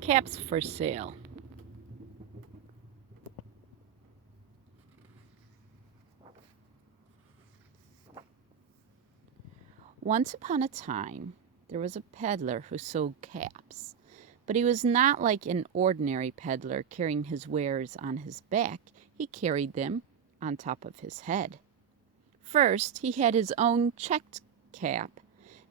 Caps for sale. Once upon a time, there was a peddler who sold caps. But he was not like an ordinary peddler carrying his wares on his back. He carried them on top of his head. First, he had his own checked cap,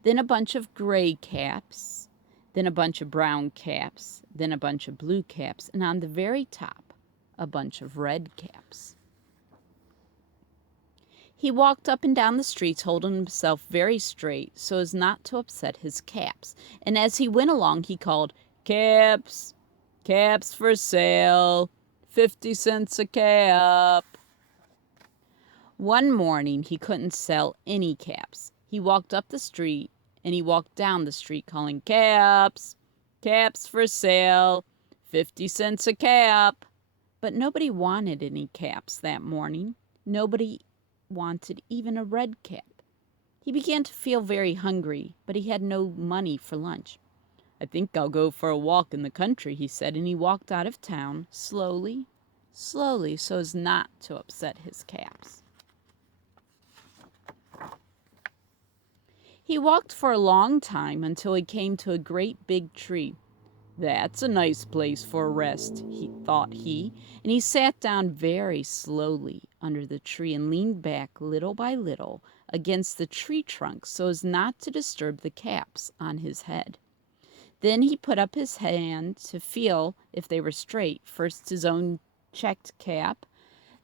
then a bunch of gray caps, then a bunch of brown caps, then a bunch of blue caps, and on the very top, a bunch of red caps. He walked up and down the streets holding himself very straight so as not to upset his caps, and as he went along he called, "Caps, caps for sale, 50 cents a cap." One morning he couldn't sell any caps. He walked up the street and he walked down the street calling, "Caps, caps for sale, 50 cents a cap." But nobody wanted any caps that morning. Nobody wanted even a red cap. He began to feel very hungry, but he had no money for lunch. "I think I'll go for a walk in the country," he said, and he walked out of town slowly, slowly, so as not to upset his caps. He walked for a long time until he came to a great big tree. "That's a nice place for a rest," thought he, and he sat down very slowly under the tree and leaned back little by little against the tree trunk so as not to disturb the caps on his head. Then he put up his hand to feel if they were straight, first his own checked cap,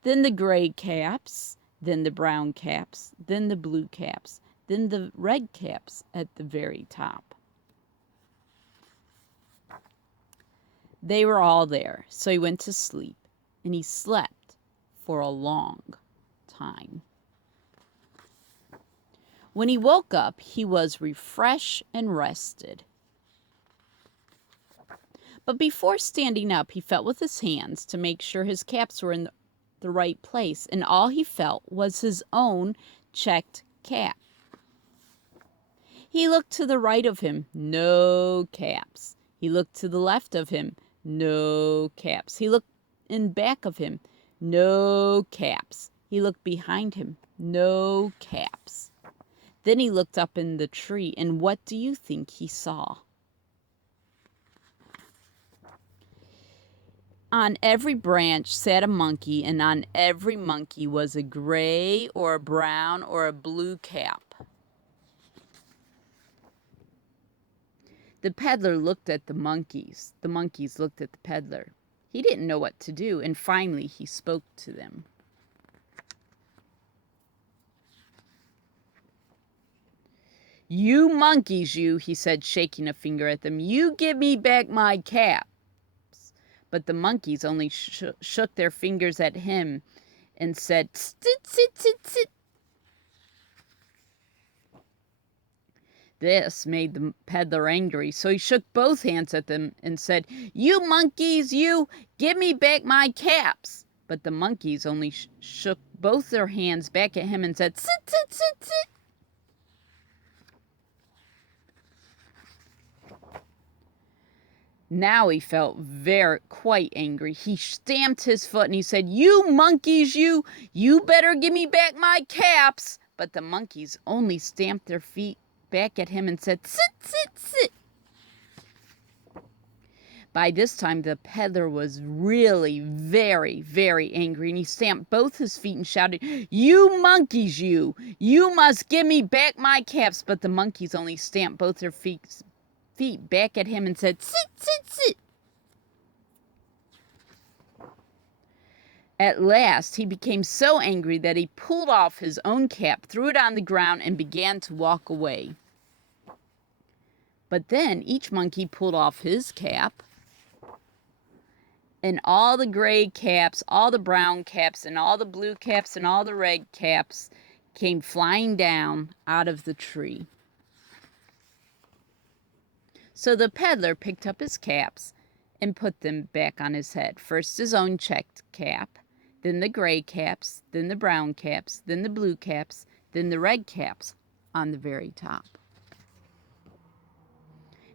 then the gray caps, then the brown caps, then the blue caps, then the red caps at the very top. They were all there, so he went to sleep, and he slept for a long time. When he woke up, he was refreshed and rested. But before standing up, he felt with his hands to make sure his caps were in the right place, and all he felt was his own checked cap. He looked to the right of him, no caps. He looked to the left of him, no caps. He looked in back of him, no caps. He looked behind him, no caps. Then he looked up in the tree, and what do you think he saw? On every branch sat a monkey, and on every monkey was a gray or a brown or a blue cap. The peddler looked at the monkeys. The monkeys looked at the peddler. He didn't know what to do, and finally he spoke to them. "You monkeys, you," he said, shaking a finger at them, "you give me back my caps." But the monkeys only shook their fingers at him and said, "Sit, sit, sit, sit." This made the peddler angry, so he shook both hands at them and said, "You monkeys, you, give me back my caps." But the monkeys only shook both their hands back at him and said, "Sit, sit, sit, sit." Now he felt quite angry. He stamped his foot and he said, "You monkeys, you better give me back my caps." But the monkeys only stamped their feet back at him and said, "Sit, sit, sit." By this time, the peddler was really very, very angry, and he stamped both his feet and shouted, "You monkeys, you must give me back my caps." But the monkeys only stamped both their feet back at him and said, "Sit, sit, sit." At last, he became so angry that he pulled off his own cap, threw it on the ground, and began to walk away. But then each monkey pulled off his cap, and all the gray caps, all the brown caps, and all the blue caps, and all the red caps came flying down out of the tree. So the peddler picked up his caps and put them back on his head. First his own checked cap, then the gray caps, then the brown caps, then the blue caps, then the red caps on the very top.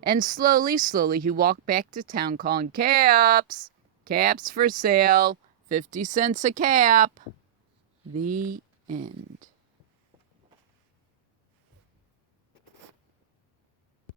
And slowly, slowly, he walked back to town calling, "Caps! Caps for sale! 50 cents a cap!" The end.